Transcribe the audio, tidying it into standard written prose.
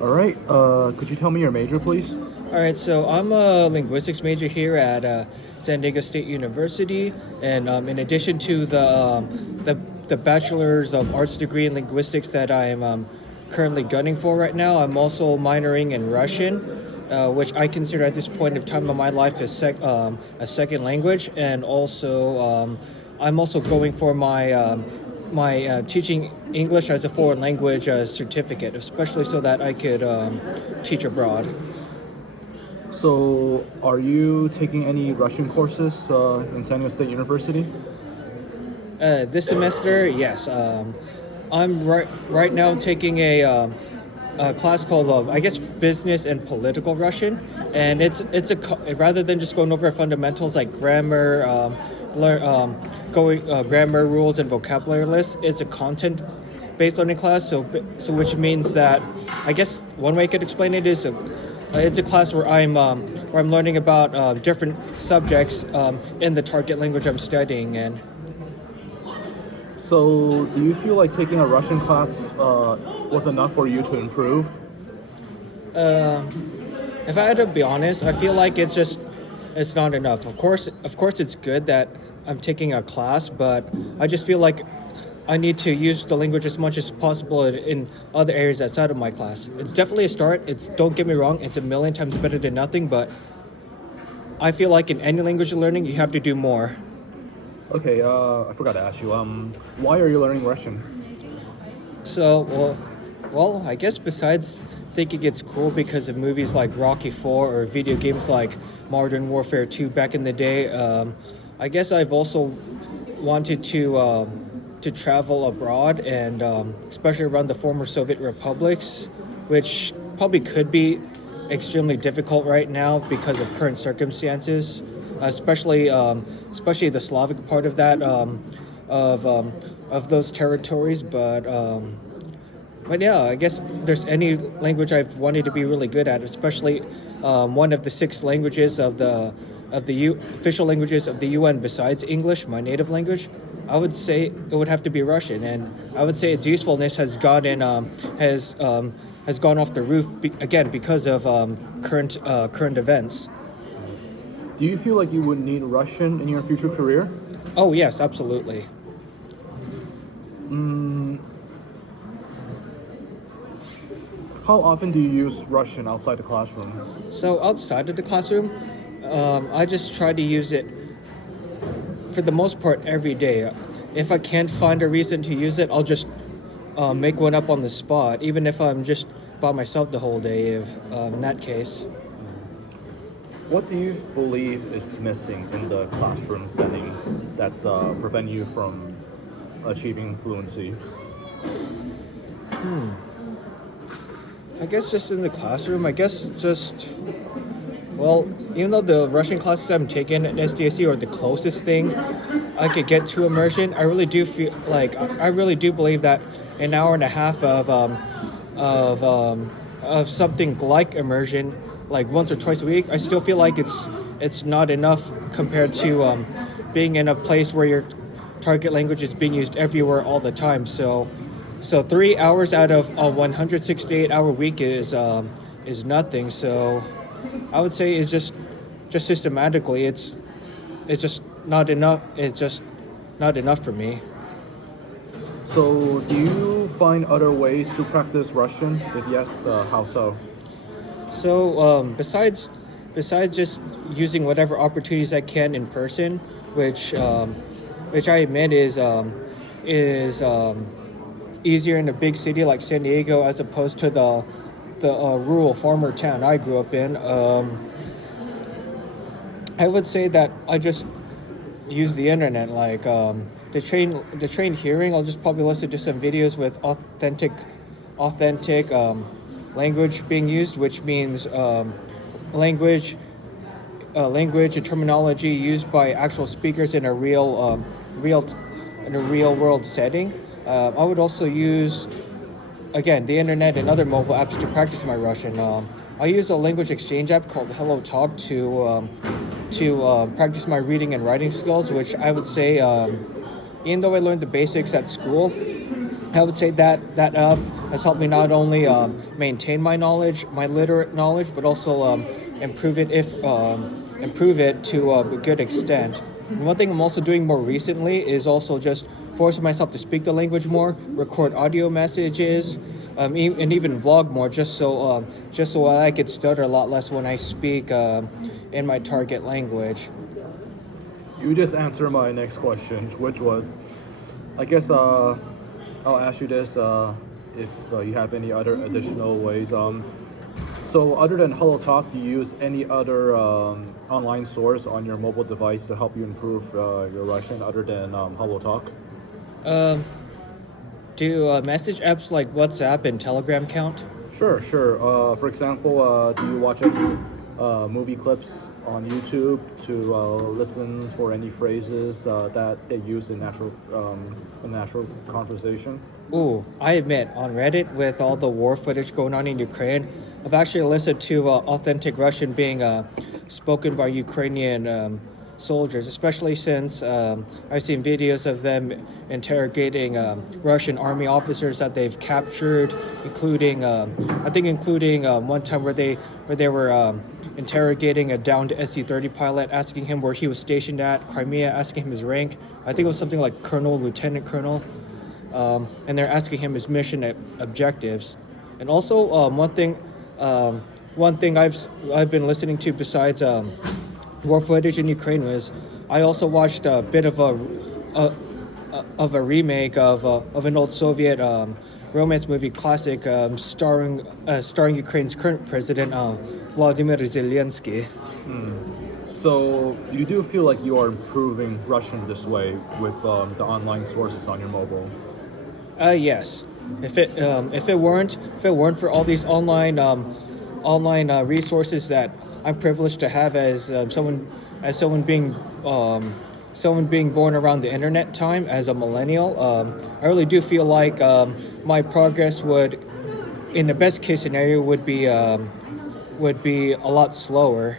All right. Could you tell me your major, please? All right, so I'm a linguistics major here at San Diego State University, and in addition to the bachelor's of arts degree in linguistics that I'm currently gunning for right now, I'm also minoring in Russian, which I consider at this point of time of my life as a second language, and also I'm also going for my teaching English as a foreign language certificate, especially so that I could teach abroad. So, are you taking any Russian courses in San Diego State University? This semester, yes. I'm right now taking a class called I guess business and political Russian, and rather than just going over fundamentals like grammar, grammar rules and vocabulary lists, it's a content based learning class. So which means that I guess one way I could explain it is it's a class where I'm learning about different subjects in the target language I'm studying. And So, do you feel like taking a Russian class was enough for you to improve? if I had to be honest, I feel like it's not enough. Of course, it's good that I'm taking a class, but I just feel like I need to use the language as much as possible in other areas outside of my class. It's definitely a start. Don't get me wrong, it's a million times better than nothing, but I feel like in any language you're learning, you have to do more. Okay. I forgot to ask you. Why are you learning Russian? So, I guess besides thinking it's cool because of movies like Rocky 4 or video games like Modern Warfare 2 back in the day, I guess I've also wanted to travel abroad and especially around the former Soviet republics, which probably could be extremely difficult right now because of current circumstances, especially the Slavic part of that of those territories. But yeah, I guess there's any language I've wanted to be really good at, especially one of the six languages of the official languages of the UN besides English, my native language. I would say it would have to be Russian, and I would say its usefulness has gone off the roof again because of current events. Do you feel like you would need Russian in your future career? Oh yes, absolutely. How often do you use Russian outside the classroom? So outside of the classroom, I just try to use it for the most part every day. If I can't find a reason to use it, I'll just make one up on the spot, even if I'm just by myself the whole day. If in that case. What do you believe is missing in the classroom setting that's prevent you from achieving fluency? I guess just in the classroom, even though the Russian classes I'm taking at SDSU are the closest thing I could get to immersion, I really do believe that an hour and a half of something like immersion, like once or twice a week, I still feel like it's not enough compared to being in a place where your target language is being used everywhere all the time. So 3 hours out of a 168-hour week is nothing. So I would say it's just systematically it's just not enough. It's just not enough for me. So, do you find other ways to practice Russian? If yes, how so? So besides just using whatever opportunities I can in person, which I admit is easier in a big city like San Diego as opposed to the rural farmer town I grew up in. I would say that I just use the internet, like to train hearing. I'll just probably listen to some videos with authentic language being used, which means language and terminology used by actual speakers in a real world setting. I would also use, again, the internet and other mobile apps to practice my Russian. I use a language exchange app called Hello Talk to practice my reading and writing skills, which I would say, even though I learned the basics at school, I would say that app has helped me not only maintain my knowledge, my literate knowledge, but also improve it to a good extent. And one thing I'm also doing more recently is also just forcing myself to speak the language more, record audio messages, and even vlog more, just so I could stutter a lot less when I speak in my target language. You just answered my next question, which was, I guess I'll ask you this if you have any other additional ways. So other than HelloTalk, do you use any other online source on your mobile device to help you improve your Russian other than HelloTalk? Do message apps like WhatsApp and Telegram count? Sure. For example, do you watch any movie clips on YouTube to listen for any phrases that they use in natural conversation? Ooh, I admit, on Reddit, with all the war footage going on in Ukraine, I've actually listened to authentic Russian being spoken by Ukrainian soldiers, especially since I've seen videos of them interrogating Russian army officers that they've captured, including one time where they were interrogating a downed SC-30 pilot, asking him where he was stationed at Crimea, asking him his rank. I think it was something like colonel, lieutenant colonel, and they're asking him his mission objectives. And also one thing I've been listening to besides war footage in Ukraine was I also watched a bit of a remake of an old Soviet romance movie classic starring Ukraine's current president Vladimir Zelensky. So you do feel like you are improving Russian this way with the online sources on your mobile? Yes. If it weren't for all these online resources that I'm privileged to have as someone being born around the internet time as a millennial, I really do feel like my progress would, in the best case scenario, would be a lot slower.